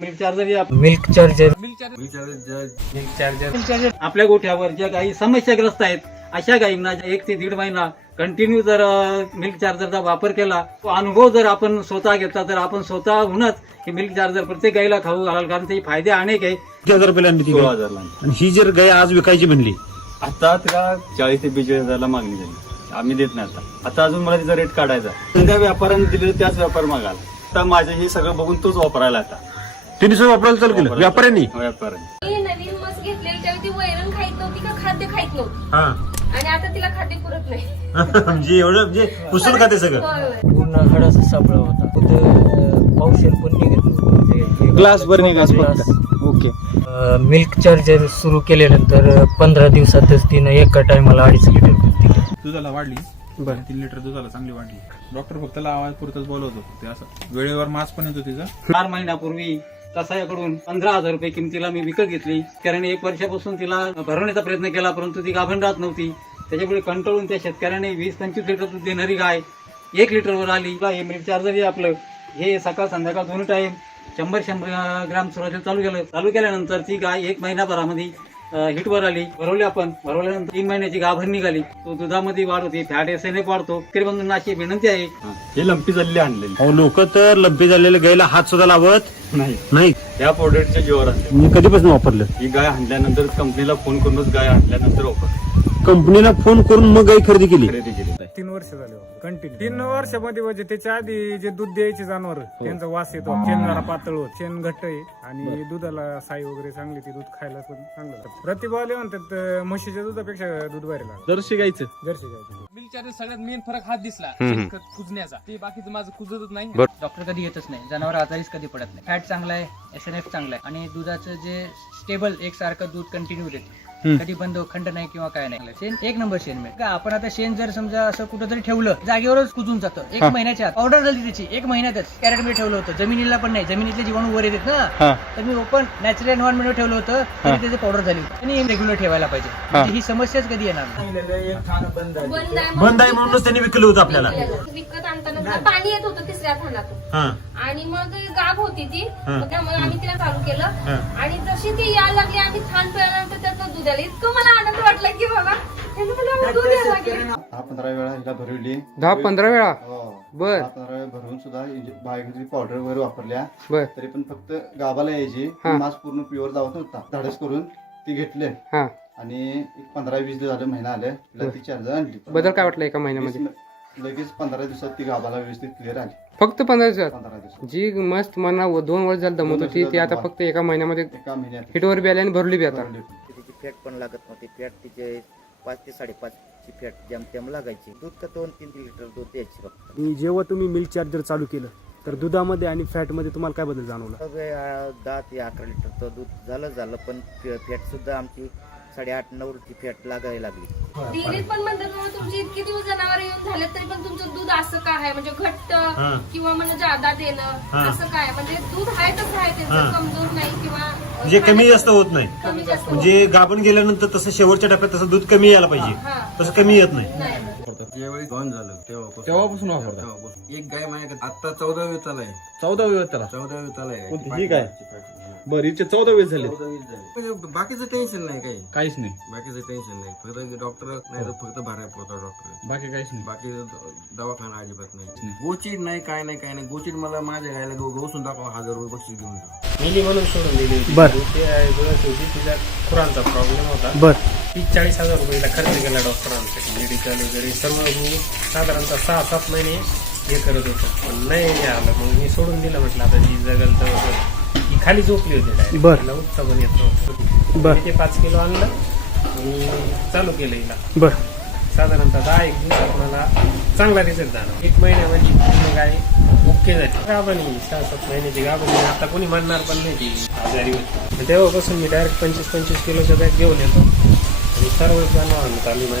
Milk charger आपल्या गोठ्यावर ज्या गायी समस्याग्रस्त आहेत अशा गायींना 1 ते 1.5 महिना कंटिन्यू जर मिल्क चार्जरचा वापर केला, तो अनुभव जर आपण स्वतः घेतला तर आपण स्वतःहूनच हे मिल्क चार्जर प्रत्येक गायीला खाऊ घालाल, कारण त्याचे फायदे अनेक आहे. 1000 आणली ती 16,000 आणि ही जर गाय आज विकायची म्हणली आता तिला 40 ते 42,000 मागणी झाली. आम्ही देत नाही आता अजून मला तिचा रेट काढायचा. त्या व्यापाऱ्याने दिलेलं त्याच व्यापार मागायला. आता माझं हे सगळं बघून तोच वापरायला आता त्यांनी सगळं वापरायला चालू केलं व्यापाऱ्यांनी. नवीन मस घेतलेली त्यावेळी ती वैरण खाईत नव्हती का खाद्य खाईत नव्हती, हा आणि आता तिला खाद्य पुरत नाही. म्हणजे एवढं म्हणजे पुसून खाते सगळं. पूर्ण हडाचा सापळा होता. पावशेर पण निघत नव्हतं. ग्लास भर निघायचं. ओके. मिल्क चार्जर सुरू केल्यानंतर 15 दिवसातच तिनं एका टायमाला 2.5 लिटर दूध दिलं. दुधाला वाढली. 3 लिटर दुधाला चांगली वाढली. डॉक्टर फक्त आवाज पुरतच बोलवत होते. ते असं वेळेवर मास पण येतो तिचा. 4 महिन्यापूर्वी कसायाकडून 15,000 रुपये किमतीला मी विकत घेतली. कारण 1 वर्षापासून तिला भरवण्याचा प्रयत्न केला, परंतु ती गाभण राहत नव्हती. त्याच्यामुळे कंटाळून त्या शेतकऱ्याने 20-25 लिटर दूध देणारी गाय 1 लिटरवर आली. हे मिल्क चार्जर हे आपलं हे सकाळ संध्याकाळ 2 टाइम 100 ग्राम सुरुवातीला चालू केल्यानंतर ती गाय 1 महिनाभरामध्ये हिटवर आली. भरवल्यानंतर 3 महिन्याची गाभण निघाली. तो दुधामध्ये वाढ होती, फॅट एसएनएफ वाढतो. तरी बंधूंना अशी विनंती आहे. हे लंपी झालेली आणलेली अहो लोक तर लंपी झालेल्या गायला हात सुद्धा लावत नाही. या प्रोडक्टच्या जीवावर आणले. मी कधीपासून वापरलं. ही गाय आणल्यानंतर कंपनीला फोन करूनच गाय आणल्यानंतर कंपनीला फोन करून मग गाय खरेदी केली. 3 वर्ष झाले कंटिन्यू. 3 वर्षामध्ये म्हणजे त्याच्या आधी जे दूध द्यायचे जनावर त्यांचा वास येतो. शेण जरा पातळ होत, शेण घट्ट आहे आणि दुधाला साई वगैरे चांगली, ती दूध खायला पण चांगलं. प्रतिभावाले म्हणतात म्हशीच्या दुधापेक्षा दूध बाहेर लागतं. जर्सी गायचं. मिल्क चार्जर सगळ्यात मेन फरक हात दिसला शेणखत कुजण्याचा. ते बाकीचं माझं कुजतच नाही. डॉक्टर कधी येतच नाही, जनावर आजारीच कधी पडत नाही. फॅट चांगला आहे, एसएनएफ चांगला आहे आणि दुधाचं जे स्टेबल एकसारखं दूध कंटिन्यू देते. कधी बंद खंड नाही किंवा काय नाही. शेण 1 नंबर शेण मिळेल का. आपण आता शेण जर समजा असं कुठंतरी ठेवलं जागेवरच कुजून जातं. 1 महिन्याच्या आत ऑर्डर झाली त्याची. 1 महिन्यातच कॅरेट मध्ये ठेवलं होतं. जमिनीला पण नाही, जमिनीतले जीवाणू वर येतात ना. तर मी ओपन नॅचरल एन्व्हायरमेंट वर ठेवलं होतं तरी त्याची पावडर झाली होती. आणि रेग्युलर ठेवायला पाहिजे. म्हणजे ही समस्याच कधी येणार नाही. बंद आहे म्हणूनच त्यांनी विकलं होतं आपल्याला. विकत आणताना पाणी येत होतं 3ऱ्या थानातून आणि मग गाभ होती ती. त्यामुळे आम्ही तिला चालू केलं आणि जशी ती यायला लागली आम्ही थान पिळाल्यानंतर त्यातनं दूध आलं. इतकं मला आनंद वाटला की बाबा दूध यायला लागले. 10-15 वेळा हिला भरवली. 10-15 वेळा. बर. 10-15 वेळा भरवून सुद्धा बायोची पावडर वगैरे वापरल्या. बर. तरी पण फक्त गावाला यायची. मास पूर्ण प्युअर जावत नव्हता. धाडस करून ती घेतले आणि 15-20 दिवस झाले, महिना आले तिला ती चार्जर आणली. बदल काय वाटलं एका महिन्यामध्ये? लगेच 15 दिवसात ती गावाला व्यवस्थित क्लिअर आली. फक्त 15 दिवसात. 15 दिवसात जी मस्त मना 2 वर्ष झालं दमत होती ती आता फक्त एका महिन्यामध्ये एका महिन्यात हिटवर बी आली आणि भरली बी आता. तिची फॅट पण लागत नव्हती. फॅट तिचे 5 ते 5.5 ची फॅट जेमतेम लागायची. दूध का 2-3 लिटर दूध द्यायची फक्त. जेव्हा तुम्ही मिल्क चार्जर चालू केलं तर दुधामध्ये आणि फॅट मध्ये तुम्हाला काय बदल जाणवला? 10 ते 11 लिटर दूध झालं पण फॅट सुद्धा आमची 8.5-9 ची फॅट लागायला लागली. डेअरीत पण म्हणतात तुमची इतके दिवस जनावर येऊन झाले तरी पण तुमचं दूध असं काय आहे, म्हणजे घट्ट किंवा म्हणजे जादा देणं असं काय, म्हणजे दूध आहे तसं आहे, त्यांचं कमजोर नाही किंवा म्हणजे कमी जास्त होत नाही. कमी जास्त म्हणजे गाभण गेल्यानंतर तसं शेवटच्या टप्प्यात तसं दूध कमी यायला पाहिजे, तसं कमी येत नाही. ज्यावेळी बंद झालं तेव्हापासून वापरतात. एक गाय माझ्याकडे आता 14 वेळ चालाय. 14 वेळ त्याला. 14 वेळ चालाय. ही काय बरं हिचे 14 वेळ झाले. बाकीचं टेन्शन नाही काही. काहीच नाही. बाकीचं टेन्शन नाही. फक्त डॉक्टर नाही तर फक्त भराय पोहता डॉक्टर. बाकी काहीच नाही. बाकी दवाखाना अजिबात नाही. गोचीड नाही काय नाही. गोचीड मला माझ्या गायला गवसून दाखवा 1000 रुपये बक्षीस घेऊन जा. मिली म्हणून सोडून दिली होती. ते गळत होती, तिला खुरांचा प्रॉब्लेम होता. 30-40 हजार रुपयाला खर्च केला डॉक्टरांसाठी. मेडिकल वगैरे सर्व साधारणतः 6-7 महिने हे करत होतं, पण नाही आलं. मग मी सोडून दिलं. म्हटलं आता जी जगल तर. ती खाली झोपली होती डायरेक्ट. तिला उत्साह पण येत नव्हतं. ते 5 किलो आणलं आणि चालू केलं हिला. साधारणतः 10-1 दिवसात मला चांगला रिझल्ट झाला. 1 महिन्यामध्ये पूर्ण गाय ओके झाली. गाभणी 6-7 महिन्याची गाभणी. आता कोणी म्हणणार पण नाही ती आजारी होती. तेव्हापासून मी डायरेक्ट 25-25 किलोचा बॅग घेऊन येतो आणि सर्व जनावरांना चालू